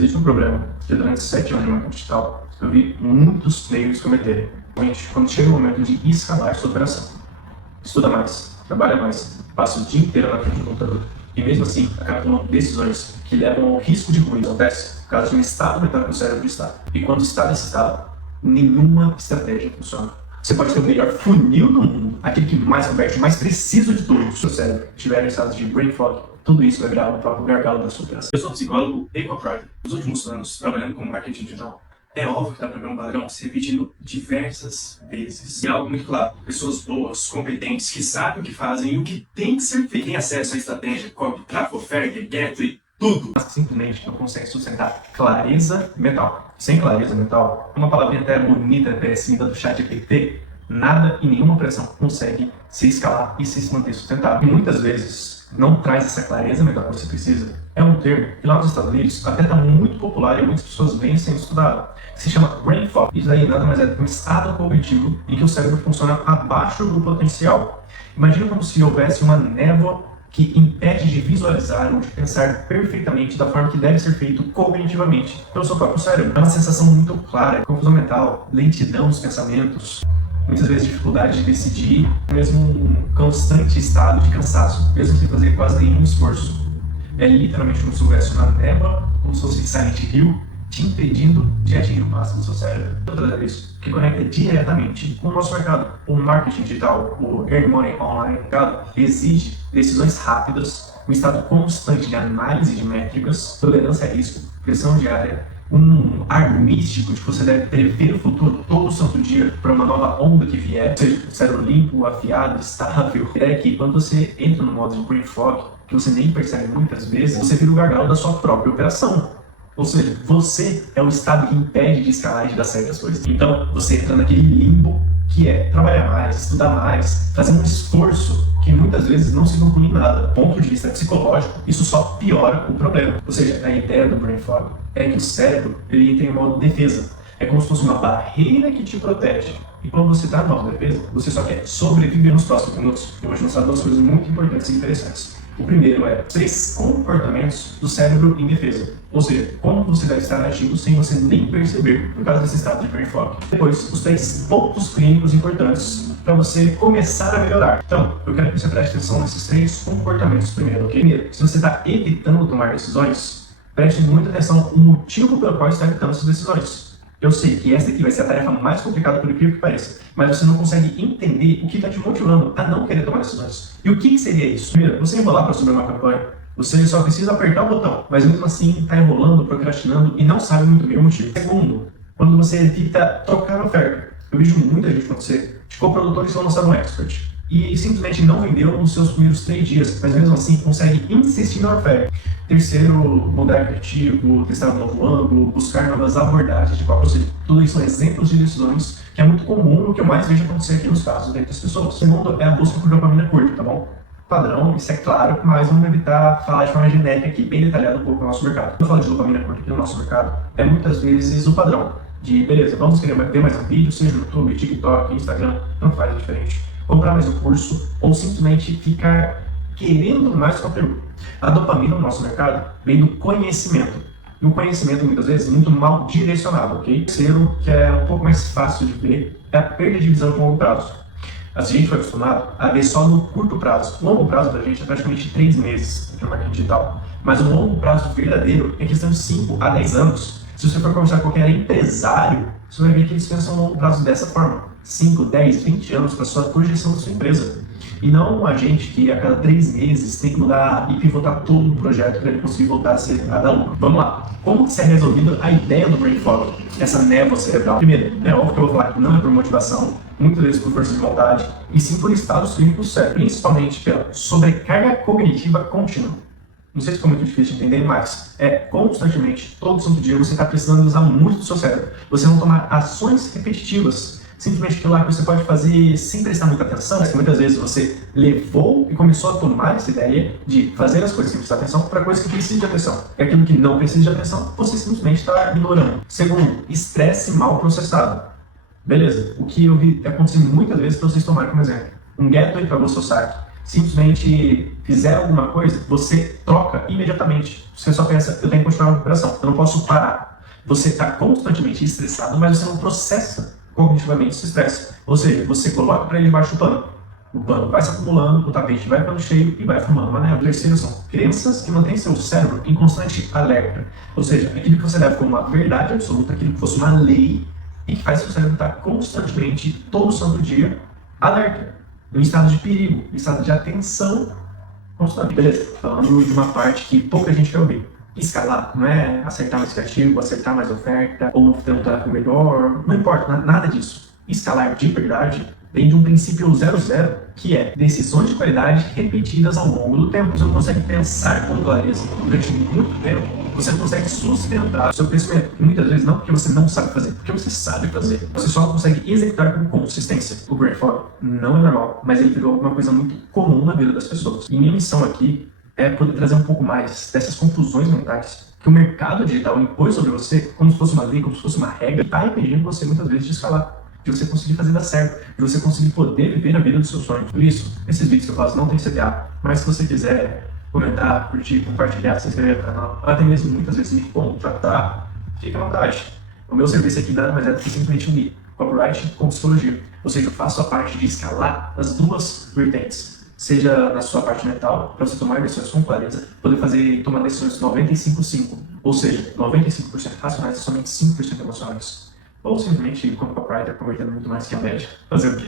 Existe um problema que durante 7 anos de marketing digital eu vi muitos players cometerem, principalmente quando chega o momento de escalar sua operação. Estuda mais, trabalha mais, passa o dia inteiro na frente do computador e mesmo assim acaba tomando decisões que levam ao risco de ruim. Acontece por causa de um estado mental que o cérebro está. E quando está nesse estado, nenhuma estratégia funciona. Você pode ter o melhor funil do mundo, aquele que mais converte, mais preciso de tudo. Se o seu cérebro estiver em estado de brain fog, tudo isso vai virar um próprio gargalo da sua operação. Eu sou psicólogo e copywriter. Nos últimos anos, trabalhando com marketing digital, é óbvio que dá para ver um padrão se repetindo diversas vezes. E é algo muito claro: pessoas boas, competentes, que sabem o que fazem e o que tem que ser feito, têm acesso à estratégia, copy, tráfego, oferta, get, tudo, mas simplesmente não consegue sustentar clareza mental. Sem clareza mental, uma palavrinha até bonita, parecida do chat GPT, nada e nenhuma operação consegue se escalar e se manter sustentável. E muitas vezes não traz essa clareza mental que você precisa. É um termo que lá nos Estados Unidos até está muito popular e muitas pessoas vêm sendo estudado. Se chama brain fog. Isso aí nada mais é do que um estado cognitivo em que o cérebro funciona abaixo do potencial. Imagina como se houvesse uma névoa que impede de visualizar ou de pensar perfeitamente da forma que deve ser feito cognitivamente pelo seu próprio cérebro. É uma sensação muito clara, confusão mental, lentidão nos pensamentos, muitas vezes dificuldade de decidir, mesmo um constante estado de cansaço, mesmo sem fazer quase nenhum esforço. É literalmente como se houvesse uma névoa, como se fosse Silent Hill, te impedindo de atingir o máximo do seu cérebro. Outra isso, que conecta diretamente com o nosso mercado. O marketing digital, o earn money online, exige decisões rápidas, um estado constante de análise de métricas, tolerância a risco, pressão diária, um ar místico de que você deve prever o futuro todo santo dia para uma nova onda que vier, ou seja, o cérebro limpo, afiado, estável. É que quando você entra no modo de brain fog, que você nem percebe muitas vezes, você vira o gargalo da sua própria operação. Ou seja, você é o estado que impede de escalar e de dar certo as coisas. Então, você entra naquele limbo que é trabalhar mais, estudar mais, fazer um esforço que muitas vezes não se conclui em nada. Do ponto de vista psicológico, isso só piora o problema. Ou seja, a ideia do brain fog é que o cérebro ele entra em modo defesa. É como se fosse uma barreira que te protege. E quando você está no modo defesa, você só quer sobreviver nos próximos minutos. Eu vou te mostrar duas coisas muito importantes e interessantes. O primeiro é 3 comportamentos do cérebro em defesa. Ou seja, como você deve estar agindo sem você nem perceber por causa desse estado de brain fog. Depois, os 3 pontos clínicos importantes para você começar a melhorar. Então, eu quero que você preste atenção nesses 3 comportamentos primeiro, ok? Primeiro, se você está evitando tomar decisões, preste muita atenção no motivo pelo qual está evitando essas decisões. Eu sei que essa aqui vai ser a tarefa mais complicada, por incrível que pareça, mas você não consegue entender o que está te motivando a não querer tomar decisões. E o que seria isso? Primeiro, você enrolar para subir uma campanha. Você só precisa apertar o botão, mas mesmo assim está enrolando, procrastinando e não sabe muito bem o motivo. Segundo, quando você evita trocar a oferta. Eu vejo muita gente acontecer de coprodutores que vão lançar um expert e simplesmente não vendeu nos seus primeiros 3 dias, mas mesmo assim consegue insistir na oferta. Terceiro, mudar criativo, testar um novo ângulo, buscar novas abordagens de qual proceder. Tudo isso são exemplos de decisões que é muito comum, o que eu mais vejo acontecer aqui nos casos dentro das pessoas. Segundo, é a busca por dopamina curta, tá bom? Padrão, isso é claro, mas vamos evitar falar de forma genérica aqui, bem detalhada um pouco no nosso mercado. Quando eu falo de dopamina curta aqui no nosso mercado, é muitas vezes o padrão de, beleza, vamos querer ver mais um vídeo, seja no YouTube, TikTok, Instagram, não faz diferente. Comprar mais um curso ou simplesmente ficar querendo mais conteúdo. A dopamina no nosso mercado vem do conhecimento. E o conhecimento, muitas vezes, muito mal direcionado, ok? O terceiro, que é um pouco mais fácil de ver, é a perda de visão de longo prazo. A gente foi acostumado a ver só no curto prazo. O longo prazo da gente é praticamente 3 meses no marketing digital. Mas o longo prazo verdadeiro é questão de 5 a 10 anos. Se você for conversar com qualquer empresário, você vai ver que eles pensam no longo prazo dessa forma. 5, 10, 20 anos para a sua projeção da sua empresa. E não a gente que a cada 3 meses tem que mudar e pivotar todo o projeto para ele conseguir voltar a dar lucro. Vamos lá. Como que se é resolvida a ideia do brain fog, essa névoa cerebral? Primeiro, é óbvio que eu vou falar que não é por motivação, muitas vezes por força de vontade, e sim por estados clínicos sérios, principalmente pela sobrecarga cognitiva contínua. Não sei se ficou muito difícil de entender, mas constantemente, todo santo dia, você está precisando usar muito do seu cérebro. Você não tomar ações repetitivas, simplesmente aquilo lá que você pode fazer sem prestar muita atenção, mas que muitas vezes você levou e começou a tomar essa ideia de fazer as coisas sem prestar atenção para coisas que precisam de atenção. É aquilo que não precisa de atenção, você simplesmente está ignorando. Segundo, estresse mal processado. Beleza, o que eu vi acontecer muitas vezes para vocês tomarem como exemplo. Um gateway para o seu saque. simplesmente fizer alguma coisa, você troca imediatamente. Você só pensa, eu tenho que continuar a recuperação, eu não posso parar. Você está constantemente estressado, mas você não processa cognitivamente esse estresse. Ou seja, você coloca para ele debaixo do pano. O pano vai se acumulando, o tapete vai ficando cheio e vai formando uma neve. O terceiro são crenças que mantêm seu cérebro em constante alerta. Ou seja, aquilo que você leva como uma verdade absoluta, aquilo que fosse uma lei, e que faz seu cérebro estar constantemente, todo santo dia, alerta, em estado de perigo, em estado de atenção constante. Beleza, falando de uma parte que pouca gente quer ouvir. Escalar não é acertar mais criativo, acertar mais oferta, ou ter um tráfego melhor, não importa, nada disso. Escalar de verdade vem de um princípio 00, que é decisões de qualidade repetidas ao longo do tempo. Você não consegue pensar com clareza durante muito tempo, você não consegue sustentar o seu crescimento. E muitas vezes não porque você não sabe fazer, porque você sabe fazer. Você só não consegue executar com consistência. O brain fog não é normal, mas ele virou uma coisa muito comum na vida das pessoas. E minha missão aqui é poder trazer um pouco mais dessas confusões mentais que o mercado digital impôs sobre você, como se fosse uma lei, como se fosse uma regra, e está impedindo você muitas vezes de escalar, de você conseguir fazer dar certo, de você conseguir poder viver a vida dos seus sonhos. Por isso, esses vídeos que eu faço não tem CTA, mas se você quiser comentar, curtir, compartilhar, se inscrever no canal, até mesmo muitas vezes me contratar, fique à vontade. O meu serviço aqui nada mais é do que simplesmente unir copyright com psicologia, ou seja, eu faço a parte de escalar as duas vertentes. Seja na sua parte mental, para você tomar decisões com clareza, poder tomar decisões 95-5, ou seja, 95% racionais e somente 5% emocionais. Ou simplesmente, como copywriter, convertendo muito mais que a média. Fazer o quê?